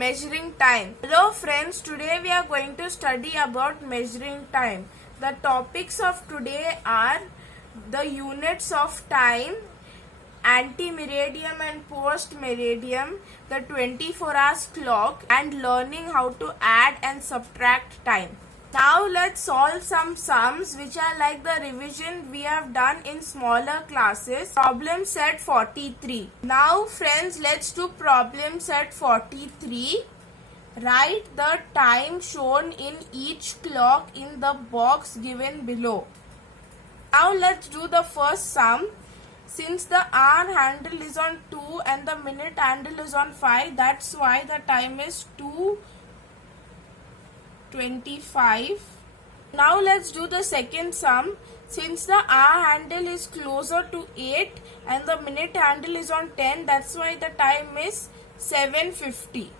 Measuring time. Hello friends, today we are going to study about measuring time. The topics of today are the units of time, ante-meridiem and post-meridiem, the 24 hours clock, and learning how to add and subtract time. Now let's solve some sums which are like the revision we have done in smaller classes. Problem set 43. Now friends, let's do problem set 43. Write the time shown in each clock in the box given below. Now let's do the first sum. Since the hour handle is on 2 and the minute handle is on 5, that's why the time is 2:25. Now let's do the second sum. Since the hour handle is closer to 8 and the minute handle is on 10, that's why the time is 7:50.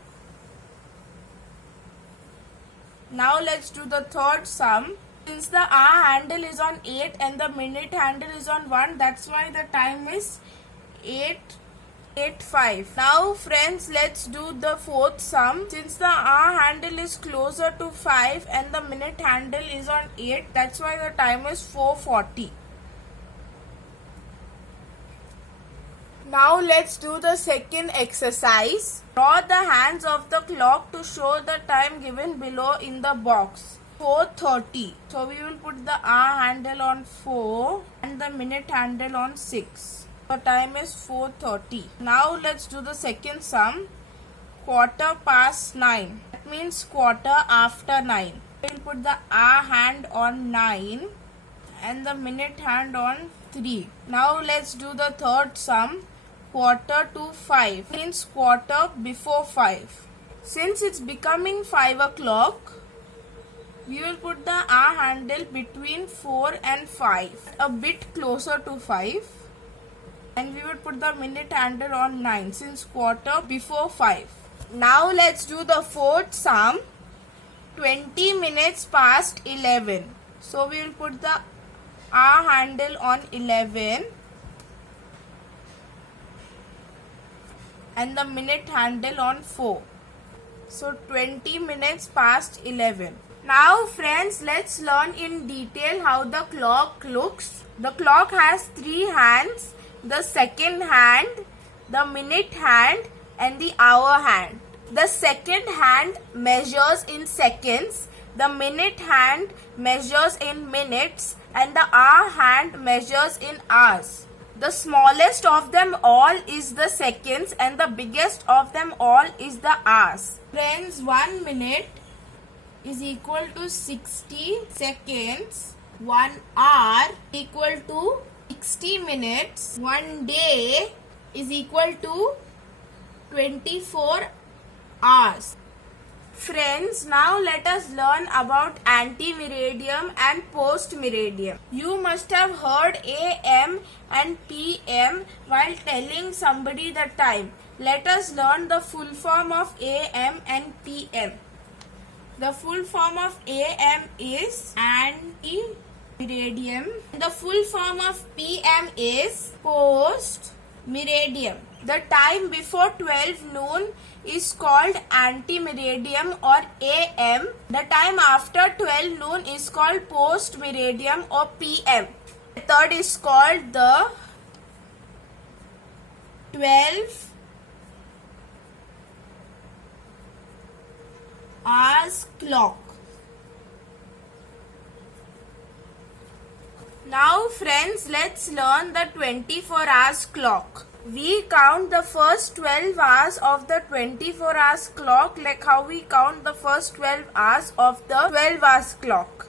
Now let's do the third sum. Since the hour handle is on 8 and the minute handle is on 1, that's why the time is 8:05. Now friends, let's do the fourth sum. Since the hour handle is closer to 5 and the minute handle is on 8, that's why the time is 4:40. Now let's do the second exercise. Draw the hands of the clock to show the time given below in the box. 4:30. So we will put the hour handle on 4 and the minute handle on 6. The time is 4:30. Now let's do the second sum. 9:15. That means quarter after 9. We'll put the hour hand on 9 and the minute hand on 3. Now let's do the third sum. 4:45 means quarter before 5. Since it's becoming 5 o'clock, we will put the hour handle between 4 and 5, a bit closer to 5. And we will put the minute handle on 9 since quarter before 5. Now let's do the fourth sum. 20 minutes past 11. So we will put the hour handle on 11 and the minute handle on 4. So 20 minutes past 11. Now friends, let's learn in detail how the clock looks. The clock has 3 hands. The second hand, the minute hand, and the hour hand. The second hand measures in seconds, the minute hand measures in minutes, and the hour hand measures in hours. The smallest of them all is the seconds and the biggest of them all is the hours. Friends, 1 minute is equal to 60 seconds. 1 hour equal to 60 minutes. 1 day is equal to 24 hours. Friends, now let us learn about ante-meridiem and post-meridiem. You must have heard AM and PM while telling somebody the time. Let us learn the full form of AM and PM. The full form of AM is ante-meridiem. The full form of PM is post-meridiem. The time before 12 noon is called ante-meridiem or AM. The time after 12 noon is called post-meridiem or PM. The third is called the 12 hours clock. Now friends, let's learn the 24 hours clock. We count the first 12 hours of the 24 hours clock like how we count the first 12 hours of the 12 hours clock.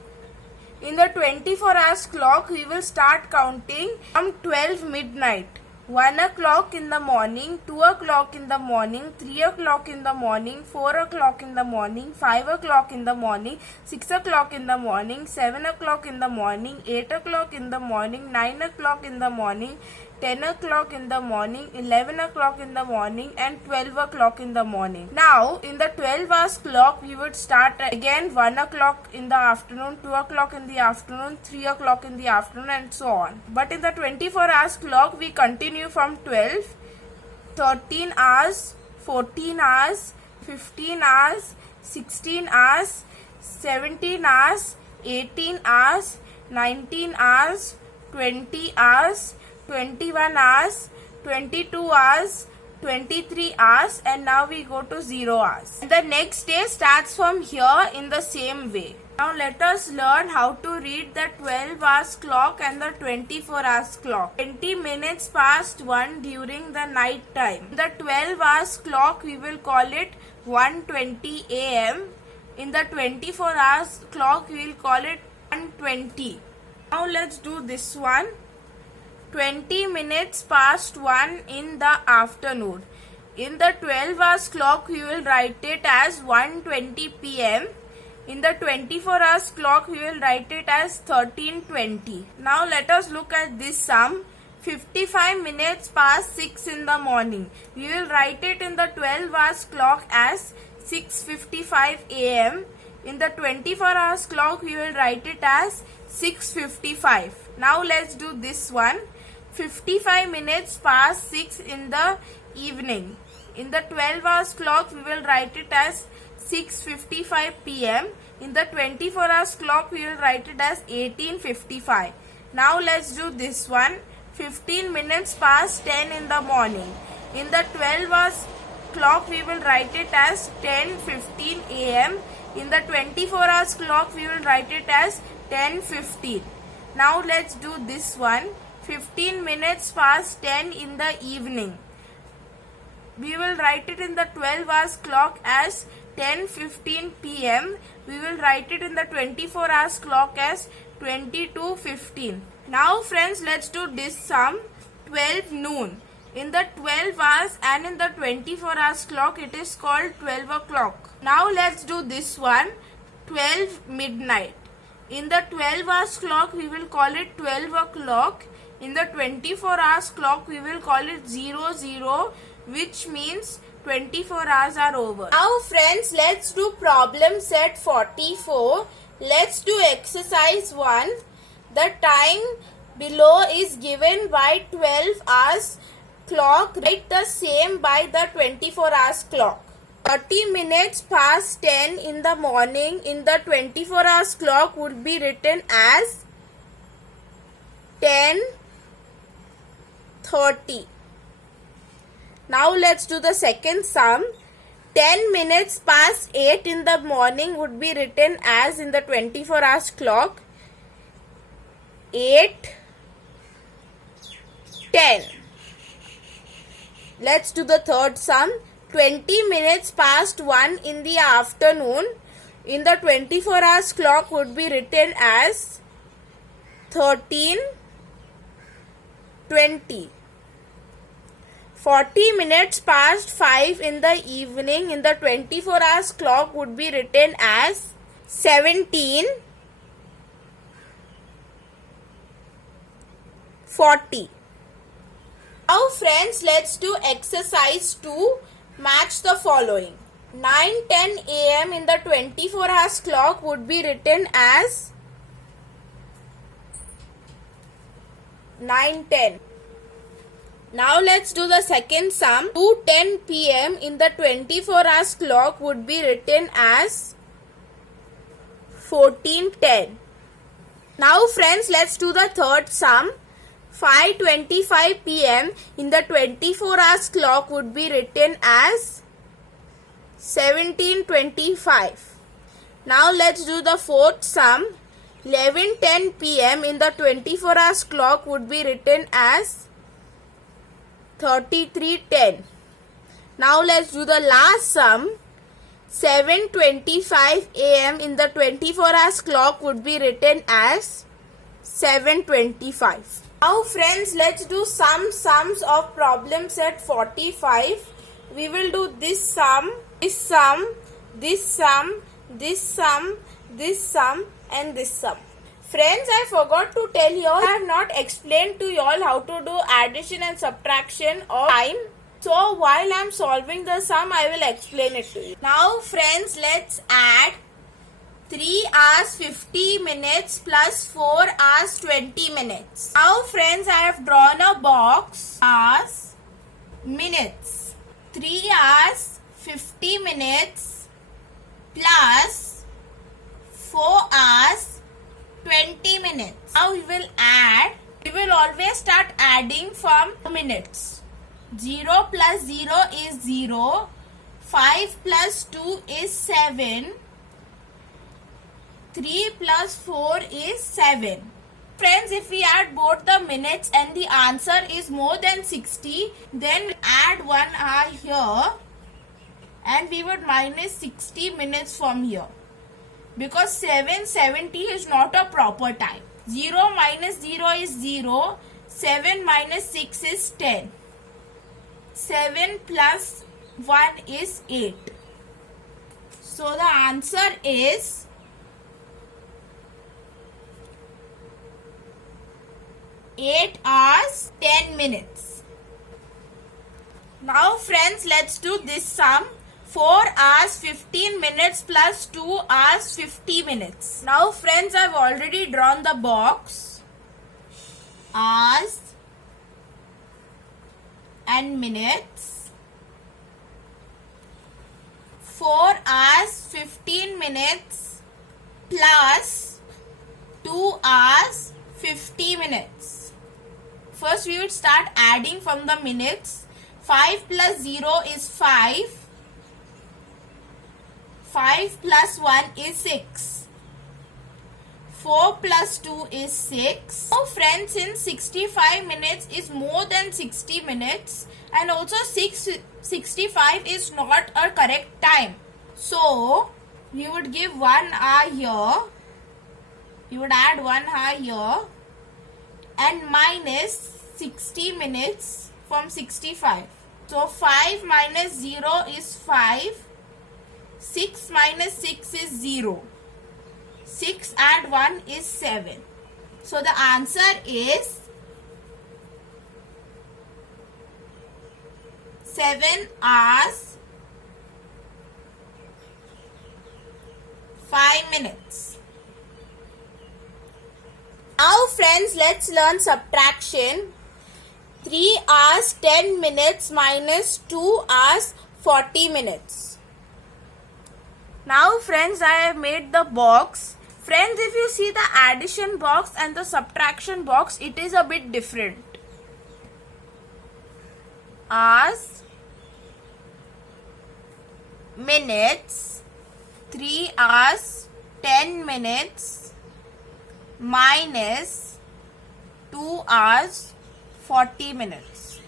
In the 24 hours clock, we will start counting from 12 midnight. 1 o'clock in the morning, 2 o'clock in the morning, 3 o'clock in the morning, 4 o'clock in the morning, 5 o'clock in the morning, 6 o'clock in the morning, 7 o'clock in the morning, 8 o'clock in the morning, 9 o'clock in the morning, 10 o'clock in the morning, 11 o'clock in the morning and 12 o'clock in the morning. Now, in the 12 hours clock, we would start again 1 o'clock in the afternoon, 2 o'clock in the afternoon, 3 o'clock in the afternoon and so on. But in the 24 hours clock, we continue from 12, 13 hours, 14 hours, 15 hours, 16 hours, 17 hours, 18 hours, 19 hours, 20 hours, 21 hours, 22 hours, 23 hours, and now we go to 0 hours. And the next day starts from here in the same way. Now let us learn how to read the 12 hours clock and the 24 hours clock. 20 minutes past 1 during the night time. The 12 hours clock we will call it 1:20 AM. In the 24 hours clock we will call it 1:20. Now let's do this one. 20 minutes past 1 in the afternoon. In the 12 hours clock we will write it as 1:20 PM. In the 24 hours clock we will write it as 13:20. Now let us look at this sum. 55 minutes past 6 in the morning. We will write it in the 12 hours clock as 6:55 AM. In the 24 hours clock we will write it as 6:55. Now let's do this one. 55 minutes past 6 in the evening. In the 12 hours clock we will write it as 6:55 PM. In the 24 hours clock we will write it as 18:55. Now let's do this one. 15 minutes past 10 in the morning. In the 12 hours clock we will write it as 10:15 AM. In the 24 hours clock we will write it as 10:15. Now let's do this one. 15 minutes past 10 in the evening. We will write it in the 12 hours clock as 10:15 PM. We will write it in the 24 hours clock as 22:15. Now friends, let's do this sum. 12 noon. In the 12 hours and in the 24 hours clock it is called 12 o'clock. Now let's do this one. 12 midnight. In the 12 hours clock we will call it 12 o'clock. In the 24 hours clock we will call it 00, which means 24 hours are over. Now friends, let's do problem set 44. Let's do exercise 1. The time below is given by 12 hours clock. Write the same by the 24 hours clock. 30 minutes past 10 in the morning in the 24 hours clock would be written as 10:30. Now let's do the second sum. 10 minutes past 8 in the morning would be written as in the 24 hours clock 8:10. Let's do the third sum. 20 minutes past 1 in the afternoon in the 24 hours clock would be written as 13:20. 40 minutes past 5 in the evening in the 24 hours clock would be written as 17:40. Now friends, let's do exercise 2. Match the following. 9:10 AM in the 24 hours clock would be written as 9:10. Now let's do the second sum. 2:10 PM in the 24 hours clock would be written as 14:10. Now friends, let's do the third sum. 5:25 PM in the 24 hours clock would be written as 17:25. Now let's do the fourth sum. 11:10 PM in the 24 hours clock would be written as 33:10. Now let's do the last sum. 7:25 AM in the 24 hours clock would be written as 7:25. Now friends, let's do some sums of problem set 45. We will do this sum, this sum, this sum, this sum, this sum and this sum. Friends, I forgot to tell you all, I have not explained to you all how to do addition and subtraction of time. So while I am solving the sum, I will explain it to you. Now friends, let's add 3 hours 50 minutes plus 4 hours 20 minutes. Now friends, I have drawn a box. Hours, minutes. 3 hours 50 minutes plus 4 hours 20 minutes. Now we will add. We will always start adding from minutes. 0 plus 0 is 0. 5 plus 2 is 7. 3 plus 4 is 7. Friends, if we add both the minutes and the answer is more than 60, then add 1 hour here and we would minus 60 minutes from here. Because 770 is not a proper time. 0 minus 0 is 0. 7 minus 6 is 10. 7 plus 1 is 8. So the answer is 8 hours 10 minutes. Now friends, let's do this sum. 4 hours 15 minutes plus 2 hours 50 minutes. Now friends, I've already drawn the box. Hours and minutes. 4 hours 15 minutes plus 2 hours 50 minutes. First we would start adding from the minutes. 5 plus 0 is 5. 5 plus 1 is 6. 4 plus 2 is 6. Now friends, since 65 minutes is more than 60 minutes and also 65 is not a correct time. So we would give 1 hour here. We would add 1 hour here and minus 60 minutes from 65. So 5 minus 0 is 5. 6 minus 6 is 0. 6 add 1 is 7. So the answer is 7 hours 5 minutes. Now friends, let's learn subtraction. 3 hours 10 minutes minus 2 hours 40 minutes. Now friends, I have made the box. Friends, if you see the addition box and the subtraction box, it is a bit different. Hours, minutes, 3 hours 10 minutes minus 2 hours 40 minutes.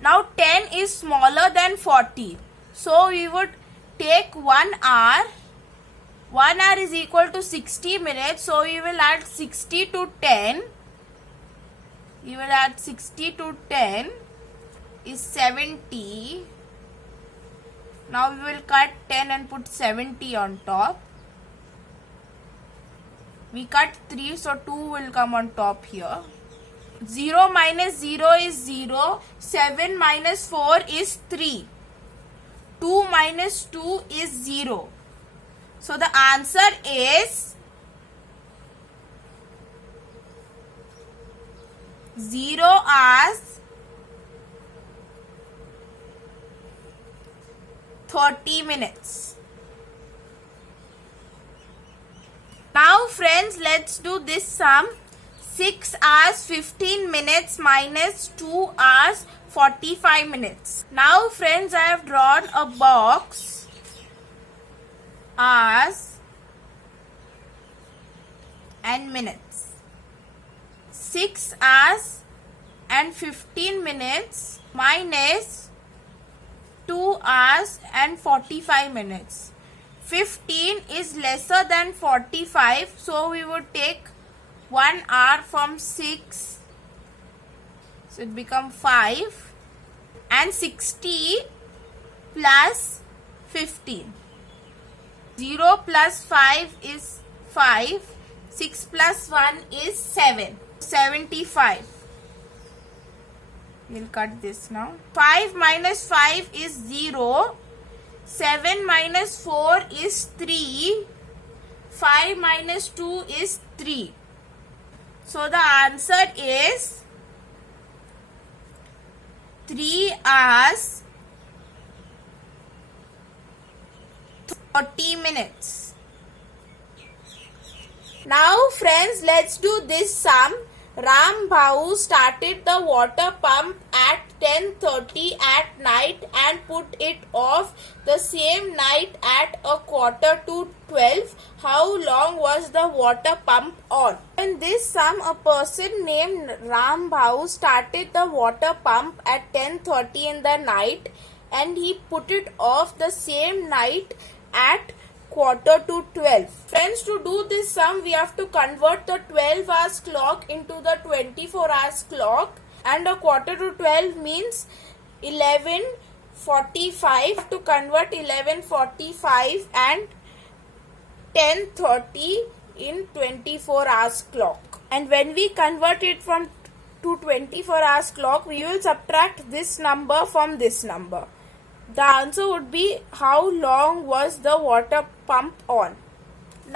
Now 10 is smaller than 40. So we would take 1 hour. 1 hour is equal to 60 minutes. So we will add 60 to 10. We will add 60 to 10 is 70. Now we will cut 10 and put 70 on top. We cut 3, so 2 will come on top here. 0 minus 0 is 0. 7 minus 4 is 3. 2 minus 2 is 0. So the answer is 0 hours 30 minutes. Now friends, let's do this sum. 6 hours 15 minutes minus 2 hours 45 minutes. Now friends, I have drawn a box. Hours and minutes. 6 hours and 15 minutes minus 2 hours and 45 minutes. 15 is lesser than 45, so we would take 1 hour from 6, so it becomes 5, and 60 plus 15. 0 plus 5 is 5, 6 plus 1 is 7, 75. We'll cut this now. 5 minus 5 is 0. 7 minus 4 is 3. 5 minus 2 is 3. So the answer is 3 hours 30 minutes. Now friends, let's do this sum. Ram Bhau started the water pump at 10:30 at night and put it off the same night at 11:45. How long was the water pump on? In this sum, a person named Ram Bhau started the water pump at 10:30 in the night and he put it off the same night at 11:45. Friends, to do this sum, we have to convert the 12 hours clock into the 24 hours clock, and 11:45 means 11:45. To convert 11:45 and 10:30 in 24 hours clock. And when we convert it to 24 hours clock, we will subtract this number from this number. The answer would be how long was the water pump on.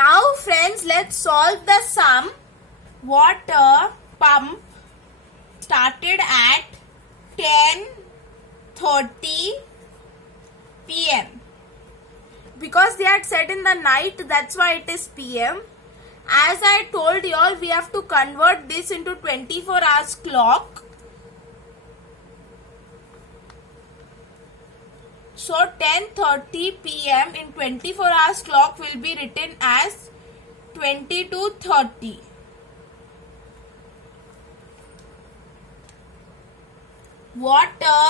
Now friends, let's solve the sum. Water pump started at 10:30 p.m. Because they had said in the night, that's why it is p.m. As I told you all, we have to convert this into 24 hours clock. So 10:30 p.m. in 24 hours clock will be written as 22:30. Water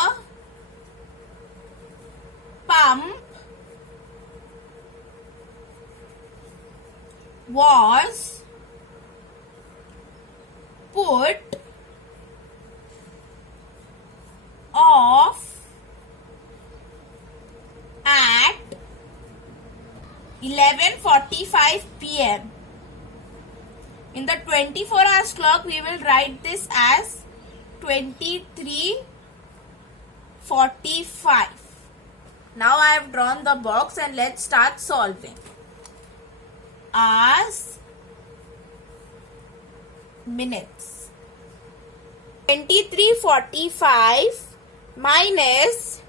pump was put off at 11:45 p.m. In the 24 hours clock, we will write this as 23:45. Now I have drawn the box and let's start solving. Hours, minutes. 23:45 minus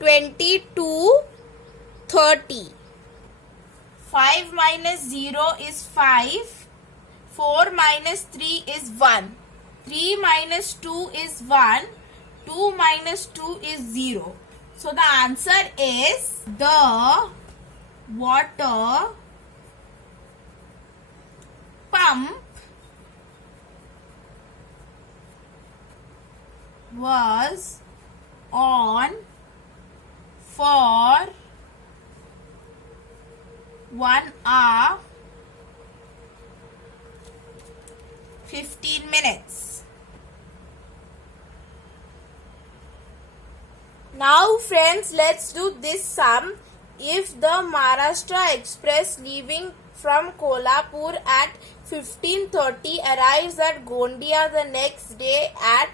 22:30. 5 minus 0 is 5. 4 minus 3 is 1. 3 minus 2 is 1. 2 minus 2 is 0. So the answer is the water pump was on for 1 hour 15 minutes. Now friends, let's do this sum. If the Maharashtra Express leaving from Kolhapur at 15:30 arrives at Gondia the next day at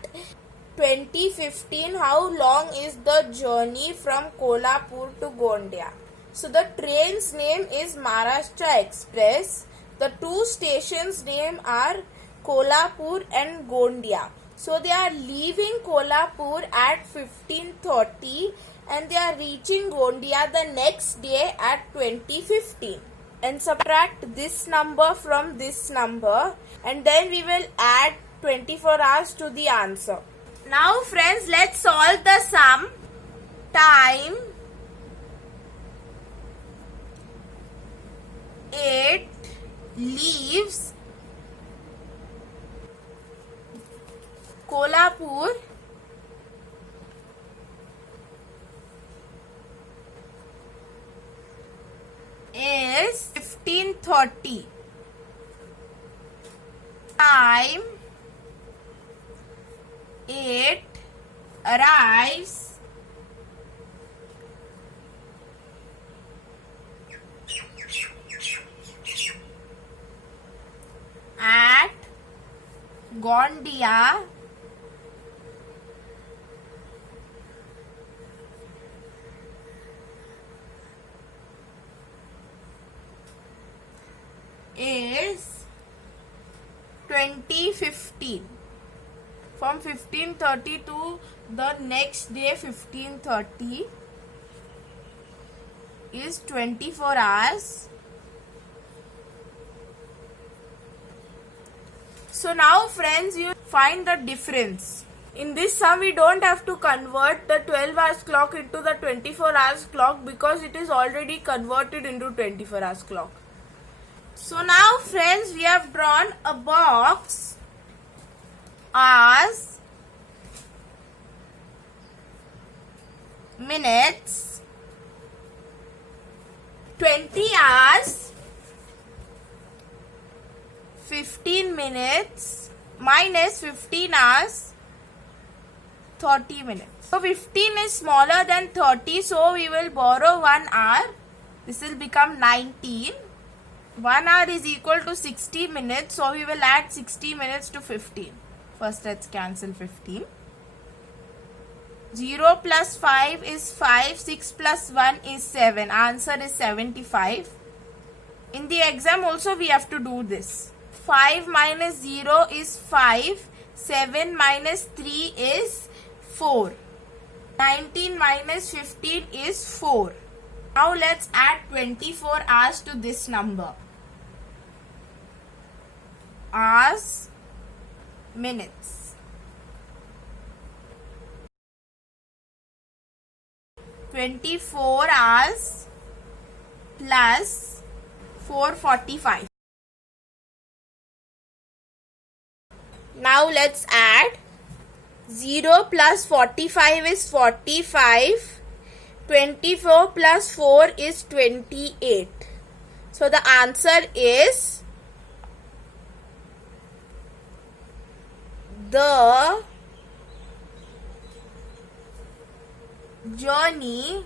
20:15, how long is the journey from Kolhapur to Gondia? So the train's name is Maharashtra Express. The two stations' name are Kolhapur and Gondia. So they are leaving Kolhapur at 15:30 and they are reaching Gondia the next day at 20:15. And subtract this number from this number and then we will add 24 hours to the answer. Now friends, let's solve the sum. Time it leaves Kolhapur is 15:30. Time it arrives at Gondia is 20:15. From 15:30 to the next day 15:30, is 24 hours. So now friends, you find the difference. In this sum, we don't have to convert the 12 hours clock into the 24 hours clock because it is already converted into 24 hours clock. So now friends, we have drawn a box hours, minutes, 20 hours, 15 minutes minus 15 hours, 30 minutes. So 15 is smaller than 30, so we will borrow 1 hour. This will become 19. 1 hour is equal to 60 minutes, so we will add 60 minutes to 15. First let's cancel 15. 0 plus 5 is 5, 6 plus 1 is 7. Answer is 75. In the exam also we have to do this. 5 minus 0 is 5. 7 minus 3 is 4. 19 minus 15 is 4. Now let's add 24 hours to this number. Hours, minutes. 24 hours plus 4:45. Now let's add. 0 plus 45 is 45. 24 plus 4 is 28. So the answer is the journey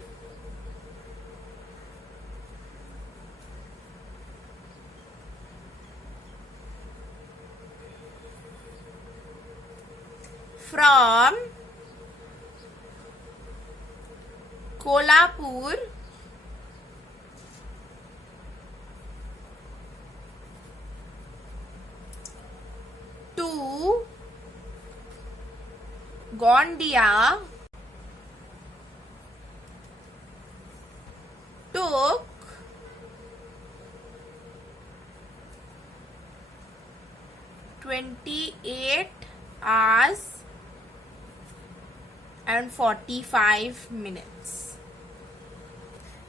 from Kolhapur to Gondia took 28 hours and 45 minutes.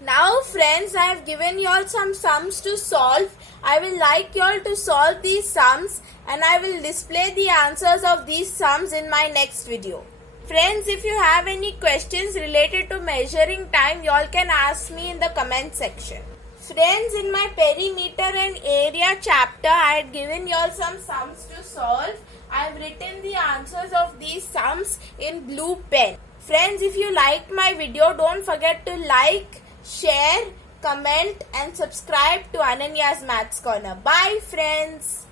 Now friends, I have given you all some sums to solve. I will like you all to solve these sums and I will display the answers of these sums in my next video. Friends, if you have any questions related to measuring time, you all can ask me in the comment section. Friends, in my perimeter and area chapter, I had given you all some sums to solve. I have written the answers of these sums in blue pen. Friends, if you liked my video, don't forget to like, share, comment and subscribe to Ananya's Maths Corner. Bye friends.